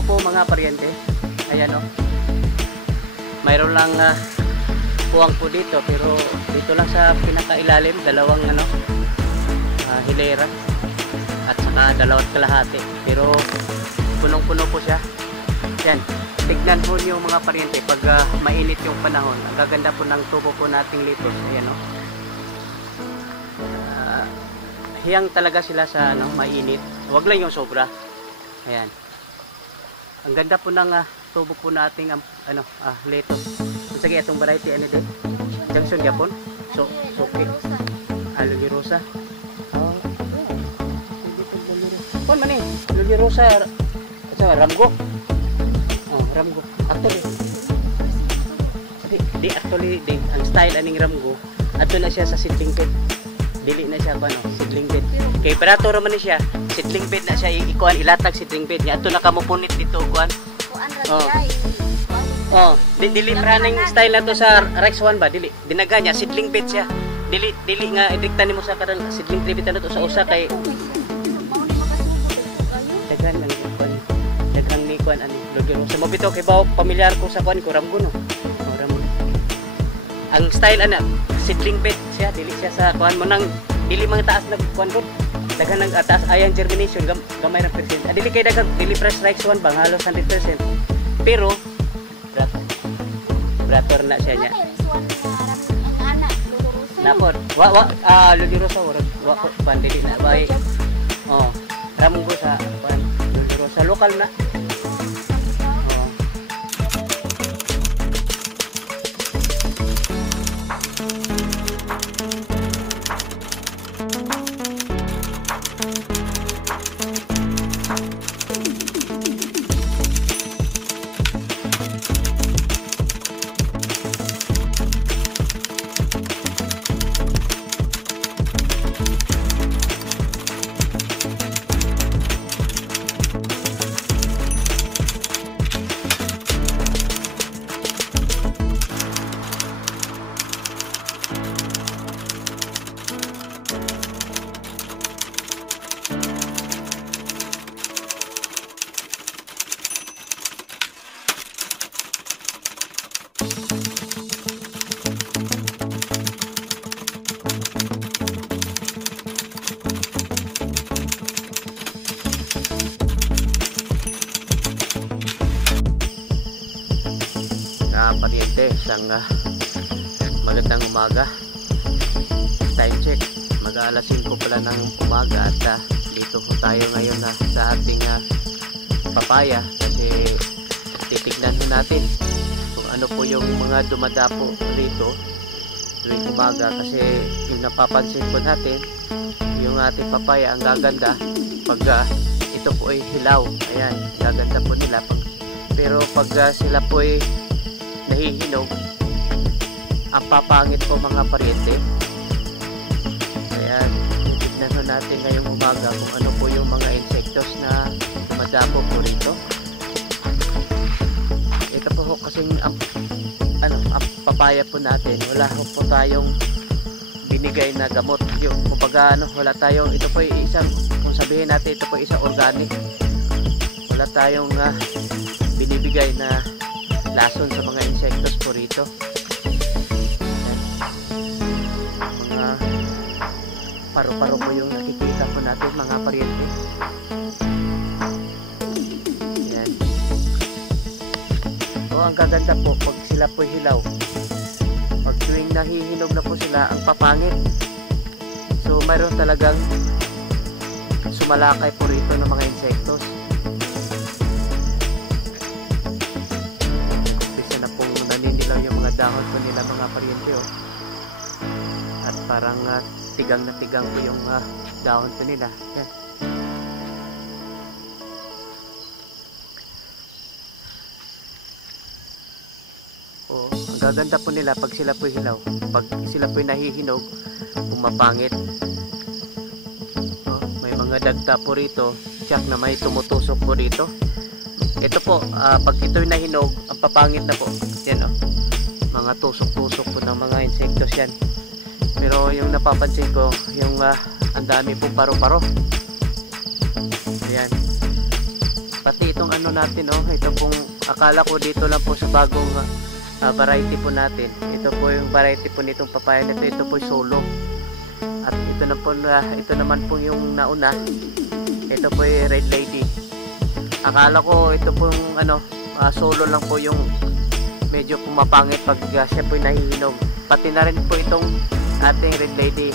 punong-puno po mga paryente. Ayan o. Mayroon lang puwang po dito, pero dito lang sa pinakailalim, dalawang hilera at saka dalawang kalahati. Pero punong-puno po siya. Yan. Tignan po niyo mga paryente pag mainit yung panahon. Ang gaganda po ng tubo po nating litos. Ayan o. Hiyang talaga sila sa mainit. Huwag lang yung sobra. Ayan. Ang ganda po ng tubo po nating litos. Sige, itong variety ano din? Junction Japon. So okay. Luli Rosa. Oh. Kon man eh. Luli Rosa. Ramgo. Ramgo. Actually. Actually, ang style aning Ramgo, ato na siya sa seedling bed. Dili na siya seedling bed. Kay operator man ni siya, seedling bed na siya ikuan ilatag seedling bed niya. Ato nakamupunit dito kuan. Dili running style na to sa Rex 1 ba? Dili. Dinaga niya seedling bed siya. Dili nga idikta nimo sa kadang seedling bed na to sa usa kay dagan lang kuan. Daghang ni kuan ani Lodi Rosa. Mo bitaw kay bawo pamilyar ko sa kuan ko Ramgo no. Ramgo. Ang style seedling bed siya, dili siya sa kuan mo nang dili mang taas na kuan ko. Daghang nang taas ayan germination gamay ra percent. Dili kay daghang dili fresh Rex 1 bang halos 100%. Pero brator na siya niya. Napod. Lodi Rosa wa ko pandili na bay. Ramgo sa Lodi Rosa lokal na. Paryente, isang magandang umaga. Time check, mag-aalas 5 pala ng umaga at dito po tayo ngayon sa ating papaya kasi titignan po natin kung ano po yung mga dumadapo dito tuwing umaga kasi yung napapansin po natin yung ating papaya ang gaganda pag ito po ay hilaw. Ayan, gaganda po nila pero pag sila po ay nahihinog, ang papangit po mga paryente. Kaya titignan natin ngayong umaga kung ano po yung mga insektos na dumadapo po rito. Ito po kasing ang papaya po natin, wala po tayong binigay na gamot. Yung kumbaga wala tayong, ito po isang, kung sabihin natin ito po isang organic, wala tayong binibigay na lason sa mga insektos po rito. Mga paro-paro po yung nakikita po natin mga paryente. Yan. Ang gaganda po pag sila po hilaw. Pag tuwing nahihinog na po sila, ang papangit. So mayroon talagang sumalakay po rito ng mga insektos. Dahon po nila mga paryente at parang tigang na tigang po yung dahon po nila. Yan. Ang gaganda po nila pag sila po hilaw, pag sila po nahihinog, pumapangit. May mga dagta po rito, tiyak na may tumutusok po rito. Ito po, pag ito'y nahinog, ang papangit na po. Yan mga tusok-tusok po ng mga insektos yan. Pero yung napapansin ko, yung ang dami pong paro-paro. Ayan. Pati itong ano natin, oh, ito pong akala ko dito lang po sa bagong variety po natin. Ito po yung variety po nitong papaya nito. Ito po yung solo. At ito na po ito naman po yung nauna. Ito po yung Red Lady. Akala ko ito po yung ano, solo lang po yung medyo pumapangit pag siya po yung nahihinog. Pati na rin po itong ating Red Lady.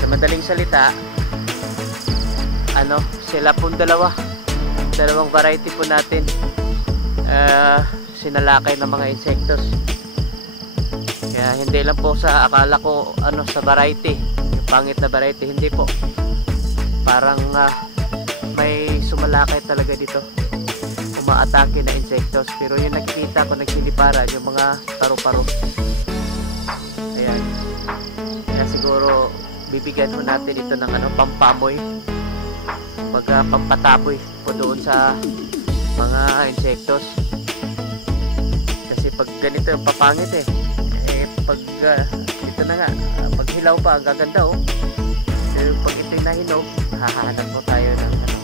Sa madaling salita, ano, sila po dalawang variety po natin sinalakay ng mga insektos. Kaya hindi lang po sa akala ko ano sa variety, yung pangit na variety, hindi po. Parang may sumalakay talaga dito, umaatake na insektos. Pero yung nakikita ko nagsiliparan yung mga paru-paro. Ayan. Kaya siguro bibigyan ko natin ito ng ano, pampamoy, pampataboy po doon sa mga insektos. Kasi pag ganito yung papangit pag ito na nga, pag hilaw pa ang gaganda, oh. Pero pag ito'y nahinog, hahanap po tayo ng ano,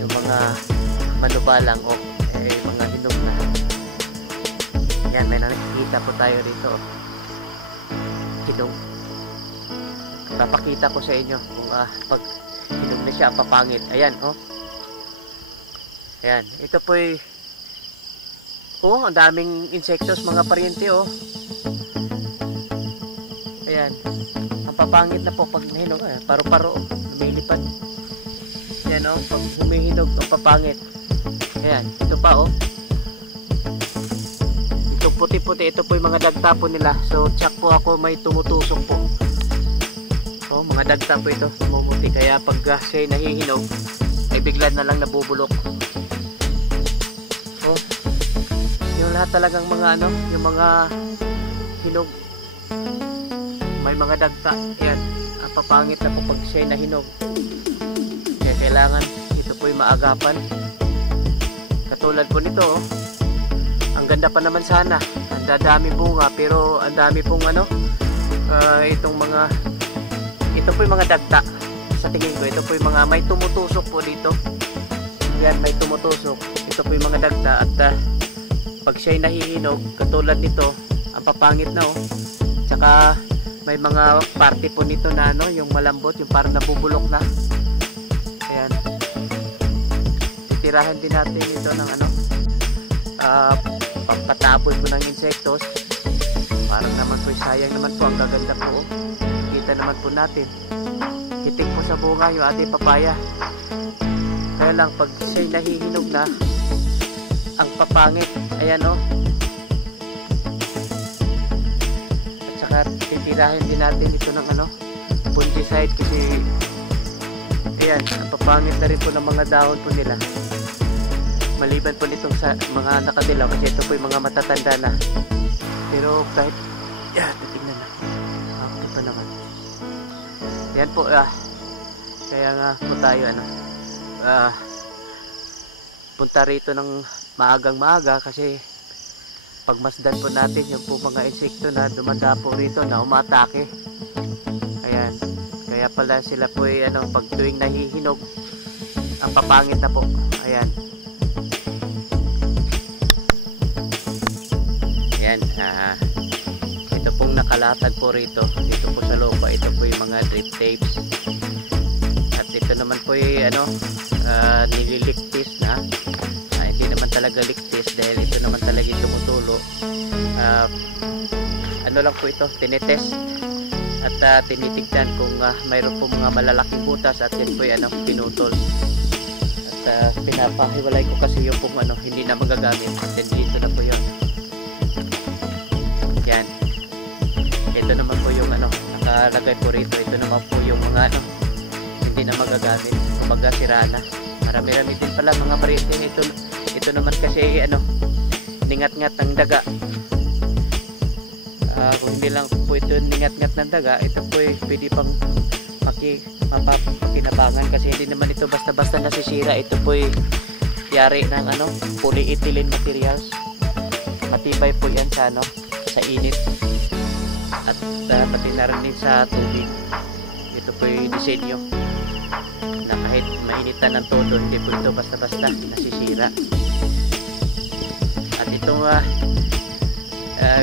yung mga manubalang o mga hinog na. Yan, may nakikita po tayo rito, oh. Hinog. Papakita ko sa inyo kung pag hinog na siya, papangit. Ayan, oh. Ayan, ito po'y ang daming insektos, mga paryente, oh. Ayan, ang papangit na po pag nahinog. Paro-paro, oh, lumilipad. Ayan, oh, pag humihinog, ang papangit. Ayan, ito pa, oh. Ito puti-puti, ito po yung mga dagta po nila. So, tsak po ako, may tumutusok po. Oh, mga dagta po ito, tumuti. Kaya pag siya'y nahihinog, ay bigla na lang nabubulok. Oh, yung lahat talagang mga ano, yung mga hinog, may mga dagta. Ayan, ang papangit na po pag siya'y nahinog. Kaya kailangan ito po yung maagapan. Katulad po nito, oh. Ang ganda pa naman sana, ang dadami bunga, pero ang dami pong ano, itong mga, ito po yung mga dagta. Sa tingin ko, ito po yung mga may tumutusok po dito. Yan, may tumutusok. Ito po yung mga dagta. At pag siya'y nahihinog, katulad nito, ang papangit na, oh. Tsaka may mga parte po nito na ano, yung malambot, yung parang nabubulok na. Ayan. Titirahan din natin ito ng ano, pampataboy po ng insektos. Parang naman po, sayang naman po, ang gaganda po, oh. Kita naman po natin, hitik po sa bunga yung ating papaya. Kaya lang pag siya'y nahihinog na, ang papangit. Ayan, oh. At saka titirahin din natin ito ng ano, fungicide, kasi ayan, ang papangit na rin po ng mga dahon po nila. Maliban po nitong sa mga nakadilaw, kasi ito po yung mga matatanda na. Pero kahit titignan na, ito naman. Yan po, kaya nga po tayo ano, punta rito ng maagang maaga, kasi pagmasdan po natin yung po mga insekto na dumadapo rito na umatake. Ayan, kaya pala sila po ano, pag tuwing nahihinog, ang papangit na po. Ayan. Ayan, ito pong nakalatag po rito, dito po sa lupa, ito po yung mga drip tapes. At ito naman po yung ano, nililiktis na. Hindi naman talaga liktis, dahil ito naman talaga yung tumutulo. Ano lang po ito, tinitest at tinitignan kung mayroon po mga malalaking butas, at yan po yung ano, pinutol. At pinapahiwalay ko kasi yung pong ano, hindi na magagamit. Then dito na po yun. Yan. Ito naman po yung ano, nakalagay po rito. Ito naman po yung mga ano, hindi na magagamit, kumaga sira na. Marami-rami din pala mga variety. Ito naman kasi ano, ningat-ngat ng daga. Kung hindi lang po ito ningat-ngat ng daga, ito po pwede pang mapapakinabangan, kasi hindi naman ito basta-basta nasisira. Ito po yari ng ano, polyethylene materials. Matibay po yan sa ano, sa init. At pati na rin din sa tubig. Ito po yung disenyo. na kahit mainitan ng todo, hindi po ito basta-basta nasisira. At itong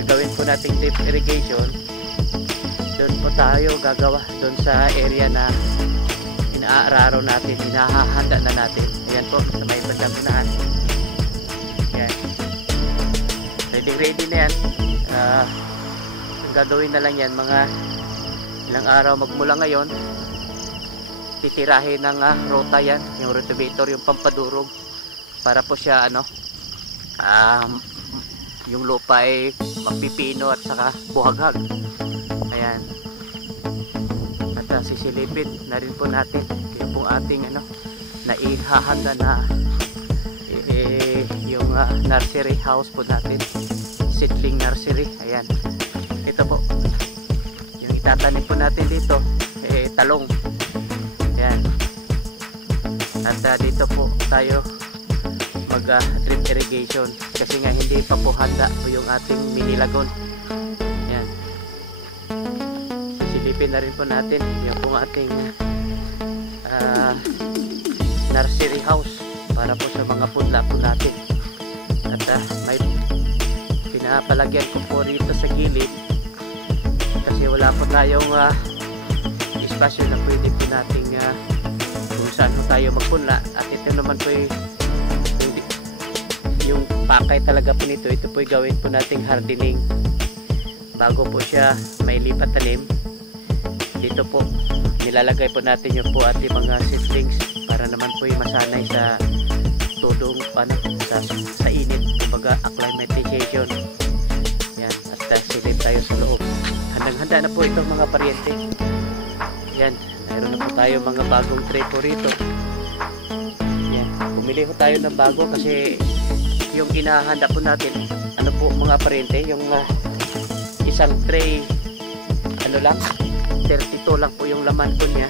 gawin po nating drip irrigation, doon po tayo gagawa doon sa area na inaararo natin, hinahahanda na natin. Ayan po, sa may bandang unahan. Ayan, ready na yan. Gagawin na lang yan mga ilang araw magmula ngayon. Titirahin ng rota yan, yung rotivator, yung pampadurog, para po siya yung lupa ay magpipino at saka buhaghag. Ayan, at sisilipin na rin po natin yung pong ating naihahanda na yung nursery house po natin, seedling nursery. Ayan, ito po yung itatanim po natin dito, talong. Ayan, at dito po tayo mag drip irrigation kasi nga hindi pa po handa po yung ating mini lagon. Ayan, silipin na rin po natin yung pong ating nursery house para po sa mga pudla po natin. At may pinapalagyan ko po rito sa gilid kasi wala po tayong espasyo na pwede po nating kung saan po tayo magpunla. At ito naman po yung pakay talaga po nito. Ito po gawin po nating hardening bago po siya may lipat tanim. Dito po nilalagay po natin yung po ating mga seedlings para naman po masanay sa tudong sa init, kumbaga acclimatization. Yan, at silip tayo sa loob. Handang-handa na po itong mga paryente. Yan, mayroon na po tayo mga bagong tray po rito. Yan, pumili po tayo ng bago kasi yung inahanda po natin, po mga paryente, yung isang tray, lang, 32 lang po yung laman po niya.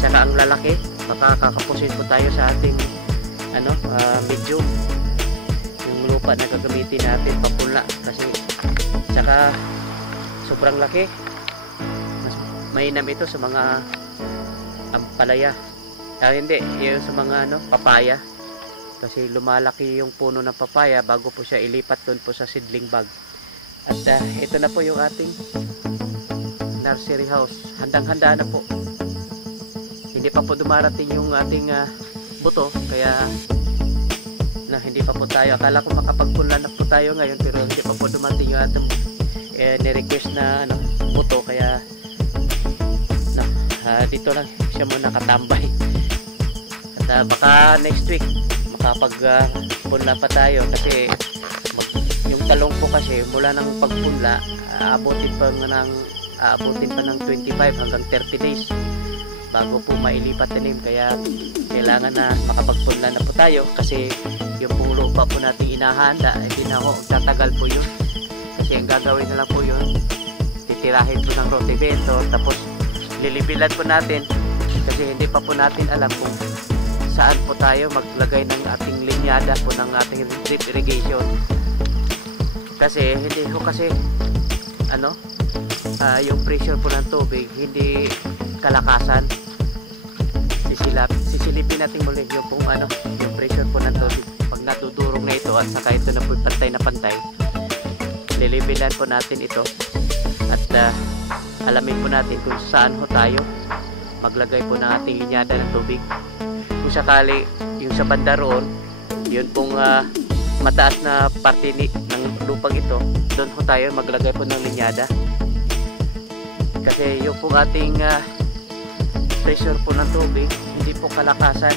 Saka ang lalaki, makakakapusin po tayo sa ating medium, yung lupa na gagamitin natin papunla kasi saka sobrang laki. Mas mainam ito sa mga ampalaya, hindi yung sa mga papaya kasi lumalaki yung puno ng papaya bago po siya ilipat doon po sa seedling bag. At ito na po yung ating nursery house, handang-handa na po. Hindi pa po dumarating yung ating buto, kaya hindi pa po tayo, akala ko makapagpunla na po tayo ngayon, pero hindi pa po dumating yung ating ni-request na buto, kaya dito lang siya muna katambay. At baka next week makapagpunla pa tayo kasi yung talong po kasi mula ng pagpunla abutin pa ng 25 hanggang 30 days bago po mailipat tanim, kaya kailangan na makapagpunla na po tayo kasi yung pong lupa po natin inahanda, hindi na tatagal po yun kasi ang gagawin na lang po yun, titirahin po ng rotivator tapos lilibilan po natin kasi hindi pa po natin alam kung saan po tayo maglagay ng ating linyada po ng ating drip irrigation kasi hindi ko kasi yung pressure po ng tubig hindi kalakasan. Sisilipin natin muli yung pong yung pressure po ng tubig pag natudurog na ito at saka ito na po pantay na pantay, lilibilan po natin ito at alamin po natin kung saan ho tayo maglagay po ng ating linyada ng tubig. Kung sakali yung sa banda roon, yun pong mataas na parte ng lupang ito, doon ho tayo maglagay po ng linyada kasi yung pong ating pressure po ng tubig hindi po kalakasan,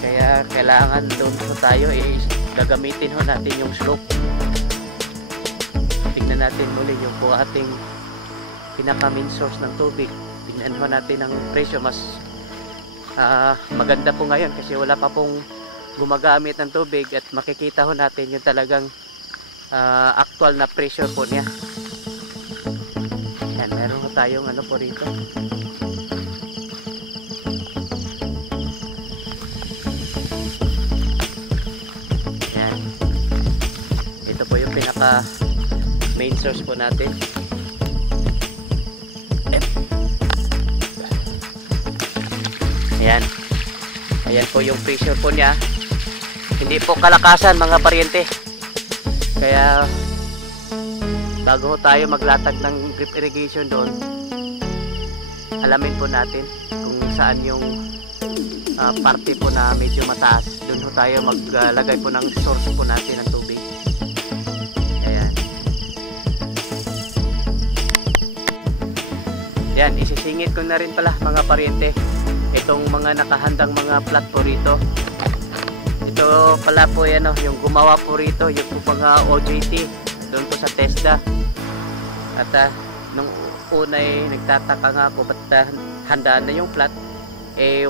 kaya kailangan doon po tayo gagamitin ho natin yung slope. Tingnan natin muli yung po ating pinaka main source ng tubig, tingnan ho natin ang pressure. Mas maganda po ngayon kasi wala pa pong gumagamit ng tubig at makikita ho natin yung talagang actual na pressure po niya. Yan, meron ho tayong po rito. Yan, ito po yung pinaka main source po natin. Ayan. Ayan po yung pressure po niya. Hindi po kalakasan mga paryente. Kaya bago tayo maglatag ng drip irrigation doon, alamin po natin kung saan yung parte po na medyo mataas. Doon po tayo maglagay po ng source po natin ng tubig. Ayan. Yan, isisingit ko na rin pala mga paryente itong mga nakahandang mga plat po rito. Ito pala po yan, yung gumawa po rito, yung po mga OJT doon po sa TESDA. At nung una nagtataka nga ako ba't handaan na yung plat,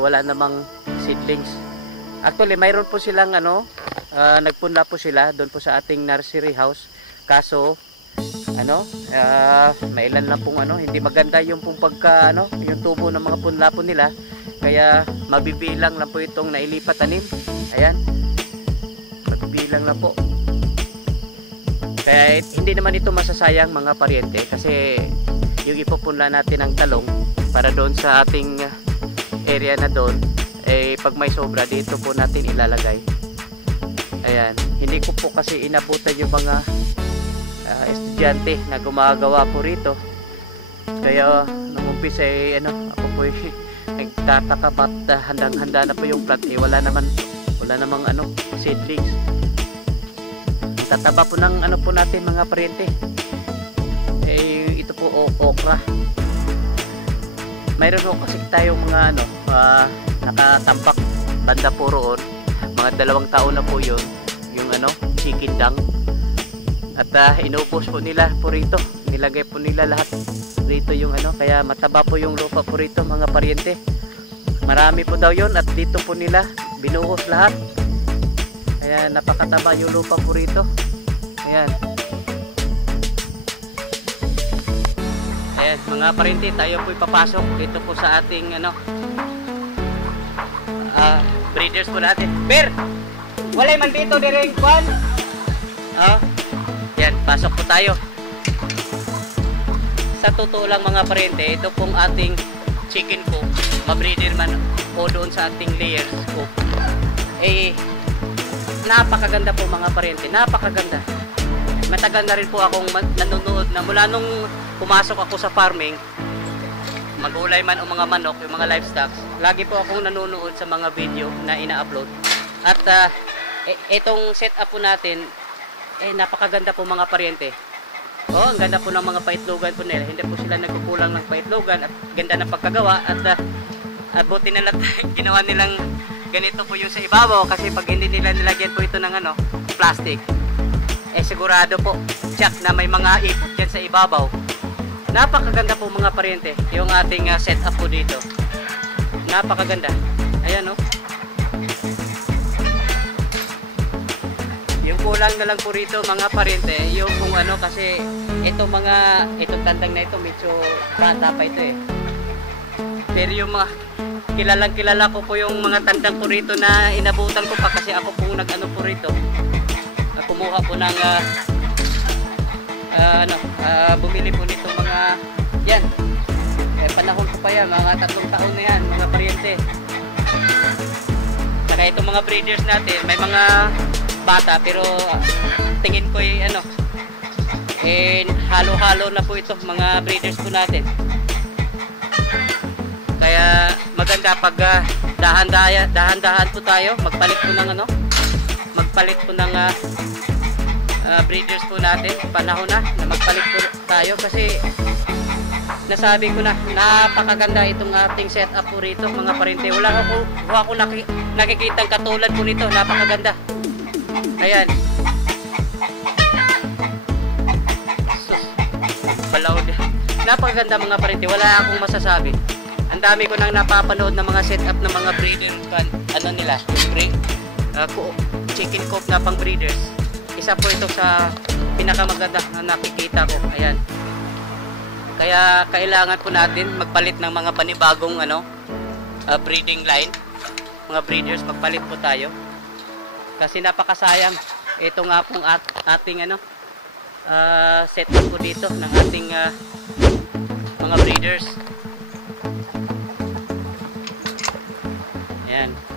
wala namang seedlings. Actually mayroon po silang nagpunla po sila doon po sa ating nursery house, kaso mailan lang pong hindi maganda yung pong pagka yung tubo ng mga punla po nila, kaya mabibilang lang po itong nailipat tanim. Ayan, mabibilang lang po. Kaya hindi naman ito masasayang mga paryente, kasi yung ipupunla natin ng talong para doon sa ating area na doon, pag may sobra dito po natin ilalagay. Ayan, hindi ko po kasi inabutan yung mga estudyante na gumagawa po rito, kaya nung umpisa ako po nagtataka ba't handang-handa na po yung plat, wala namang seedlings. Tataba po ng po natin mga paryente, ito po okra. Mayroon po kasi tayong mga nakatambak banda po roon, mga 2 taon na po yun, yung chicken dung. At inubos po nila po rito, nilagay po nila lahat rito yung kaya mataba po yung lupa po rito mga paryente. Marami po daw yun, at dito po nila binuhos lahat, kaya napakataba yung lupa po rito. Ayan. Ayan mga paryente, tayo po ipapasok dito po sa ating breeders po natin. Per, walay man dito direng kwan. Yan, pasok po tayo. Sa totoo lang mga paryente, ito pong ating chicken coop, mabreeder man o doon sa ating layers coop, napakaganda po mga paryente, napakaganda. Matagal na rin po akong nanonood na mula nung pumasok ako sa farming, magulay man o mga manok, yung mga livestock, lagi po akong nanonood sa mga video na ina-upload. At itong setup po natin, napakaganda po mga paryente. Ang ganda po ng mga paitlogan po nila, hindi po sila nagkukulang ng paitlogan, at ganda ng pagkagawa. At buti na lang ginawa nilang ganito po yung sa ibabaw, kasi pag hindi nila nilagyan po ito ng plastic, sigurado po check na may mga ipot dyan sa ibabaw. Napakaganda po mga paryente yung ating setup po dito, napakaganda. Ayan yung kulang na lang po rito mga paryente, yung kung kasi itong tandang na ito medyo bata pa ito pero yung mga kilala ko po yung mga tandang po rito na inabutan ko pa, kasi ako po po rito, kumuha po ng bumili po nito mga yan, panahon ko pa yan, mga 3 taon na yan mga paryente. Saka itong mga breeders natin, may mga bata, pero tingin ko halo-halo na po ito mga breeders po natin. Kaya maganda pag dahan-dahan po tayo magpalit po ng breeders po natin. Panahon na magpalit po tayo, kasi nasabi ko na napakaganda itong ating setup po rito mga paryente. Wala ako nakikitang katulad po nito, napakaganda. Ayan, napakaganda mga paryente, wala akong masasabi. Ang dami ko nang napapanood ng mga setup ng mga breeder nila, yung chicken coop na pang breeders. Isa po ito sa pinakamaganda na nakikita ko. Ayan, kaya kailangan po natin magpalit ng mga panibagong breeding line. Mga breeders, magpalit po tayo, kasi napakasayang. Ito nga pong ating setup po dito ng ating mga breeders. Ayan.